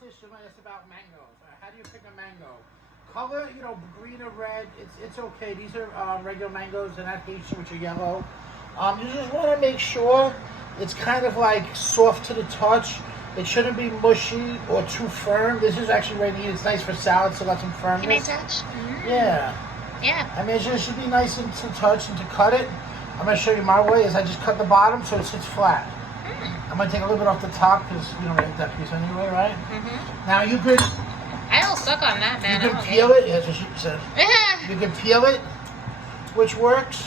this is about mangoes. How do you pick a mango? Color, green or red, it's okay. These are regular mangoes. They're not Haitian, which are yellow. You just want to make sure it's kind of like soft to the touch. It shouldn't be mushy or too firm. This is actually ready to eat. It's nice for salad, so got some firmness. Can I touch? Yeah. Yeah. I mean, it should be nice and to touch and to cut it. I'm going to show you my way. Is I just cut the bottom so it sits flat. I'm going to take a little bit off the top because you don't eat that piece anyway, right? Now you could... I don't suck on that, man. You can peel it. Yeah, that's what she said. You can peel it, which works.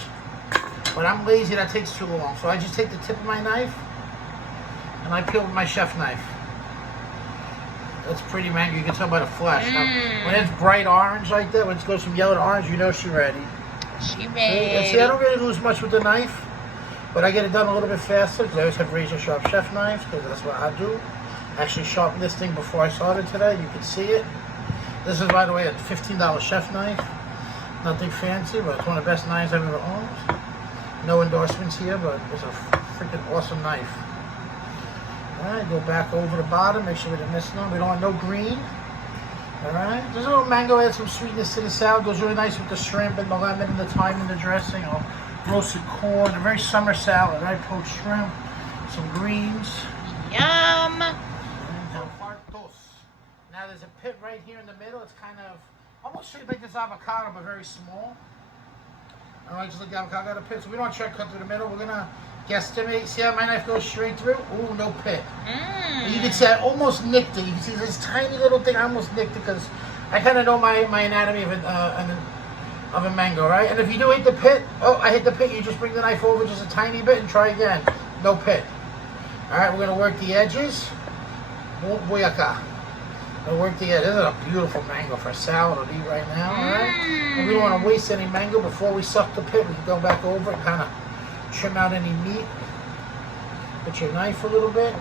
But I'm lazy. That takes too long. So I just take the tip of my knife and I peel with my chef knife. That's pretty mango. You can tell by the flesh. Now, when it's bright orange like that, when it goes from yellow to orange, you know she's ready. She ready. See, I don't really lose much with the knife, but I get it done a little bit faster because I always have razor sharp chef knives because that's what I do. Actually sharpened this thing before I started today. You can see it. This is, by the way, a $15 chef knife. Nothing fancy, but it's one of the best knives I've ever owned. No endorsements here, but it's a freaking awesome knife. Alright, go back over the bottom, make sure we didn't miss none. We don't want no green. Alright, there's a little mango, add some sweetness to the salad. Goes really nice with the shrimp and the lemon and the thyme and the dressing. Or roasted corn, a very summer salad, right? Poached shrimp, some greens. Yum! Now there's a pit right here in the middle. It's kind of almost shaped like this avocado, but very small. All right, just like the avocado got a pit. So we don't try to cut through the middle. We're gonna guesstimate. See how my knife goes straight through? Ooh, no pit. You can see I almost nicked it. You can see this tiny little thing. I almost nicked it because I kind of know my anatomy of a mango, right? And if you do hit the pit, oh, I hit the pit. You just bring the knife over just a tiny bit and try again. No pit. All right, we're gonna work the edges. Boyaka. We'll work the edges. This is a beautiful mango for a salad to eat right now, all right? And we don't want to waste any mango. Before we suck the pit, we can go back over and kind of trim out any meat. Put your knife a little bit.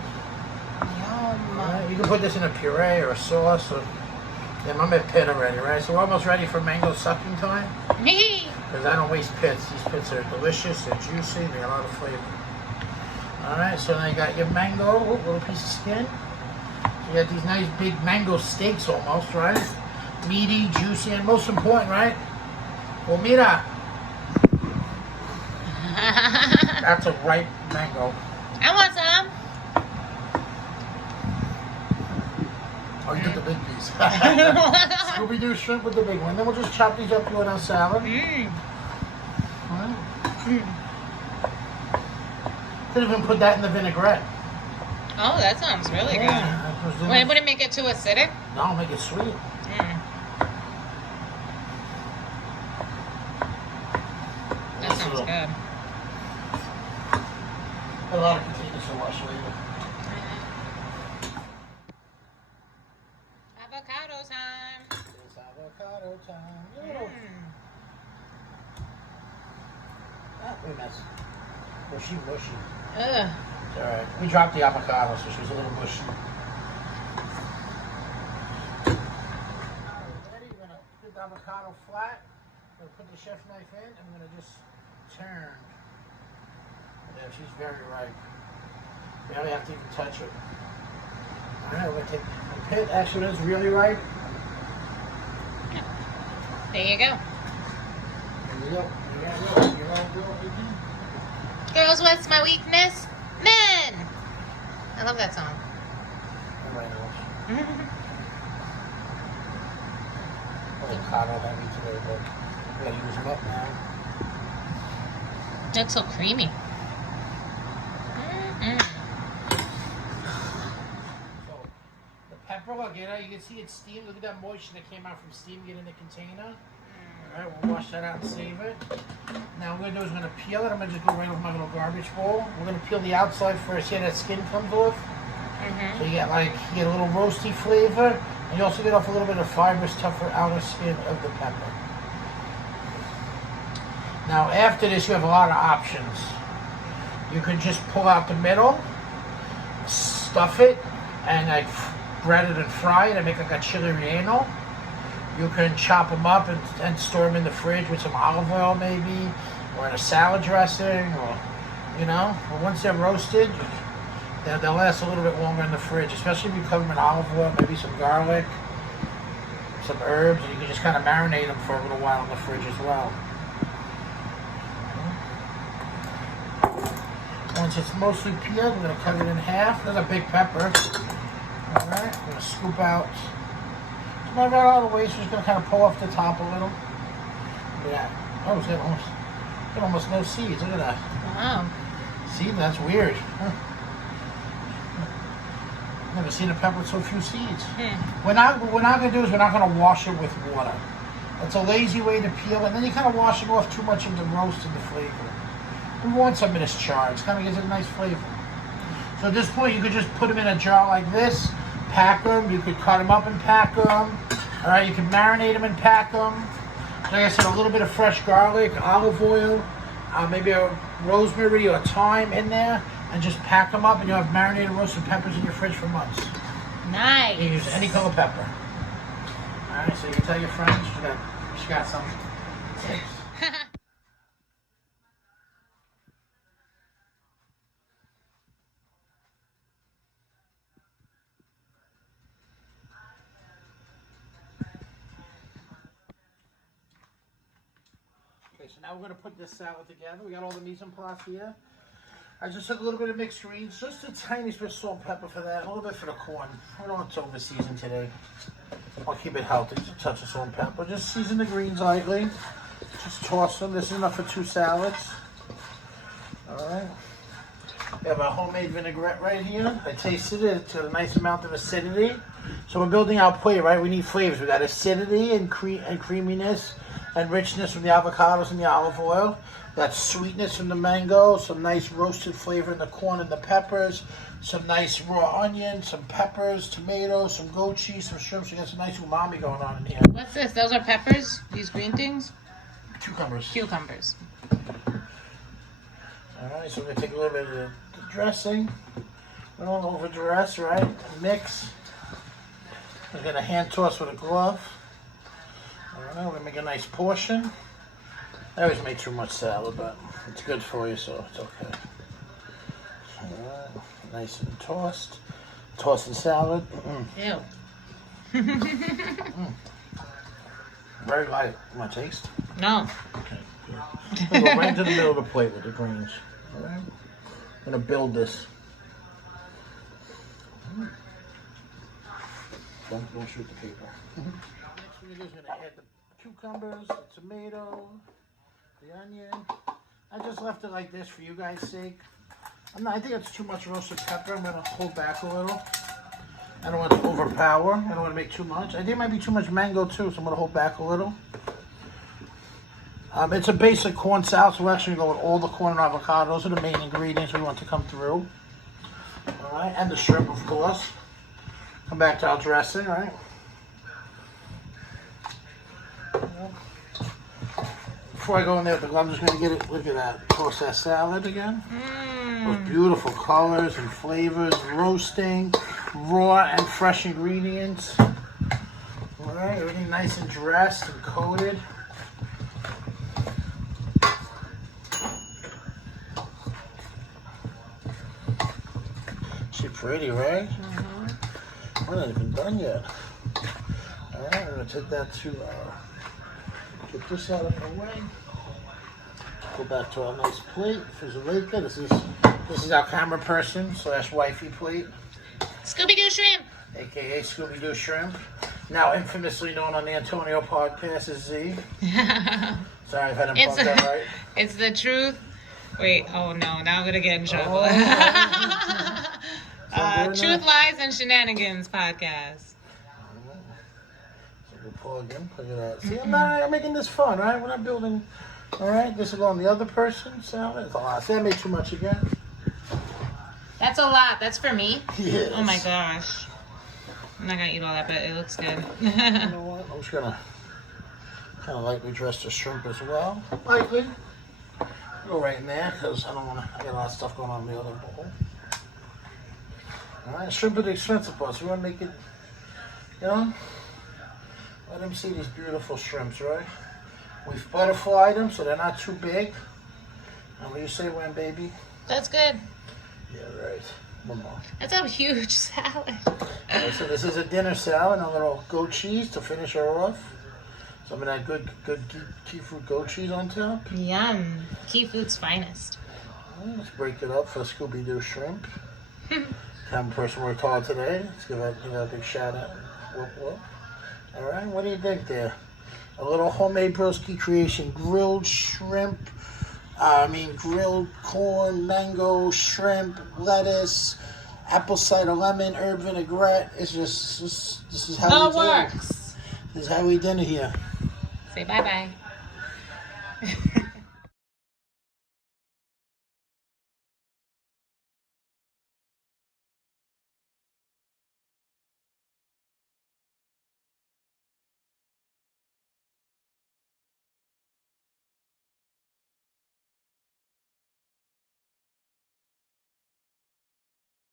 Yum. Right, you can put this in a puree or a sauce. Or, yeah, I'm at pit already, right? So we're almost ready for mango sucking time. Because I don't waste pits. These pits are delicious. They're juicy. They got a lot of flavor. All right, so now you got your mango. Ooh, little piece of skin. You got these nice big mango steaks almost, right? Meaty, juicy, and most important, right? Well, mira. That's a ripe mango. I want some. Oh, you did the big piece. Scooby-Doo shrimp with the big one. Then we'll just chop these up to our salad. Could even put that in the vinaigrette. Oh, that sounds really good. Wait, would it make it too acidic? No, make it sweet. That sounds good. A lot of potatoes to wash later. Avocado time. It's avocado time. Wait a minute. Mushy. Ugh. It's alright. We dropped the avocado, so she was a little mushy. Ready? We're going to put the avocado flat. We're going to put the chef knife in, and we're going to just turn. Yeah, she's very ripe. We don't have to even touch it. Alright, we're going to take the pit. Actually, it's really ripe. There you go. There you go. You're all good. Girls, what's my weakness? Men! I love that song. Avocado heavy today, but we gotta use them up now. That's so creamy. So, the pepper, look, you can see it steamed. Look at that moisture that came out from steaming it in the container. Alright, we'll wash that out and save it. Now what we're going to do is we're going to peel it. I'm going to just go right over my little garbage bowl. We're going to peel the outside first. See how that skin comes off? So you get a little roasty flavor, and you also get off a little bit of fibrous, tougher outer skin of the pepper. Now after this, you have a lot of options. You can just pull out the middle, stuff it, and bread it and fry it and make like a chili relleno. You can chop them up and store them in the fridge with some olive oil maybe, or in a salad dressing, or, but once they're roasted, They'll last a little bit longer in the fridge, especially if you cover them in olive oil, maybe some garlic, some herbs, and you can just kind of marinate them for a little while in the fridge as well. Once it's mostly peeled, we're going to cut it in half. There's a big pepper. Alright, I'm going to scoop out. Not right all the way, so just going to kind of pull off the top a little. Yeah. Oh, it's got almost no seeds. Look at that. Wow. See, that's weird. Huh. Never seen a pepper with so few seeds. What we're not going to do is we're not going to wash it with water. That's a lazy way to peel, and then you kind of wash it off too much of the roast and the flavor. We want some of this char. It kind of gives it a nice flavor. So at this point, you could just put them in a jar like this, pack them. You could cut them up and pack them. All right, you can marinate them and pack them. Like I said, a little bit of fresh garlic, olive oil, maybe a rosemary or thyme in there, and just pack them up, and you'll have marinated roasted peppers in your fridge for months. Nice. You can use any color pepper. All right, so you can tell your friends she got some tips. Okay, so now we're going to put this salad together. We got all the mise en place here. I just took a little bit of mixed greens, just a tiny bit of salt and pepper for that, and a little bit for the corn. I don't want it to over season today. I'll keep it healthy, just a touch of salt and pepper. Just season the greens lightly. Just toss them. This is enough for 2 salads. All right. We have a homemade vinaigrette right here. I tasted it. It's got a nice amount of acidity. So we're building our plate, right? We need flavors. We got acidity and creaminess and richness from the avocados and the olive oil. Got sweetness from the mango, some nice roasted flavor in the corn and the peppers, some nice raw onion, some peppers, tomatoes, some goat cheese, some shrimp. So you got some nice umami going on in here. What's this? Those are peppers? These green things? Cucumbers. Cucumbers. Alright, so we're going to take a little bit of the dressing. We don't over dress, right? Mix. We're going to hand toss with a glove. Alright, we're going to make a nice portion. I always make too much salad, but it's good for you, so it's okay. Alright, nice and tossed. Tossing salad. Ew. Very light. You want to taste? No. Okay, good. We'll go right into the middle of the plate with the greens. Alright? I'm going to build this. Don't shoot the paper. Next we're going to do is going to add the cucumbers, the tomato, the onion. I just left it like this for you guys' sake. I think it's too much roasted pepper. I'm going to hold back a little. I don't want it to overpower. I don't want to make too much. I think it might be too much mango too, so I'm going to hold back a little. It's a basic corn salad, so we're actually going to go with all the corn and avocado. Those are the main ingredients we want to come through. All right, and the shrimp, of course. Come back to our dressing, all right? Before I go in there with the glove, I'm just going to get it. Look at that. Toss that salad again. Those beautiful colors and flavors, roasting, raw and fresh ingredients. All right, everything nice and dressed and coated. She's pretty, right? We're not even done yet. All right, we're going to take that to get this out of the way. Go back to our nice plate for Zuleika. This is our camera person / wifey plate. Scooby-Doo shrimp. AKA Scooby-Doo shrimp. Now infamously known on the Antonio podcast as Z. Sorry if I didn't plug that right. It's the truth. Wait, oh no, now I'm going to get in trouble. Truth, Lies, and Shenanigans podcast. So we'll plug in. Look at that. See, I'm making this fun, right? We're not building. All right, this will go on the other person. Salad. It's a lot. See, I made too much again. That's a lot. That's for me? Yes. Oh my gosh. I'm not going to eat all that, but it looks good. You know what? I'm just going to kind of lightly dress the shrimp as well. Lightly. Go right in there because I don't want to. I got a lot of stuff going on in the other bowl. All right, shrimp are the expensive part, so we want to make it, you know, let them see these beautiful shrimps, right? We've butterflied them so they're not too big. And what do you say when, baby? That's good. Yeah, right. One more. That's a huge salad. Alright, so this is a dinner salad and a little goat cheese to finish her off. Some of that good key fruit goat cheese on top. Yum. Key Food's finest. Let's break it up for Scooby-Doo shrimp. Time person worked hard today. Let's give her a big shout out. Whoop, whoop. All right, what do you think there? A little homemade broski creation, grilled shrimp. Grilled corn, mango, shrimp, lettuce, apple cider lemon, herb vinaigrette. It's just this is how we do it. Works. This is how we dinner here. Say bye-bye.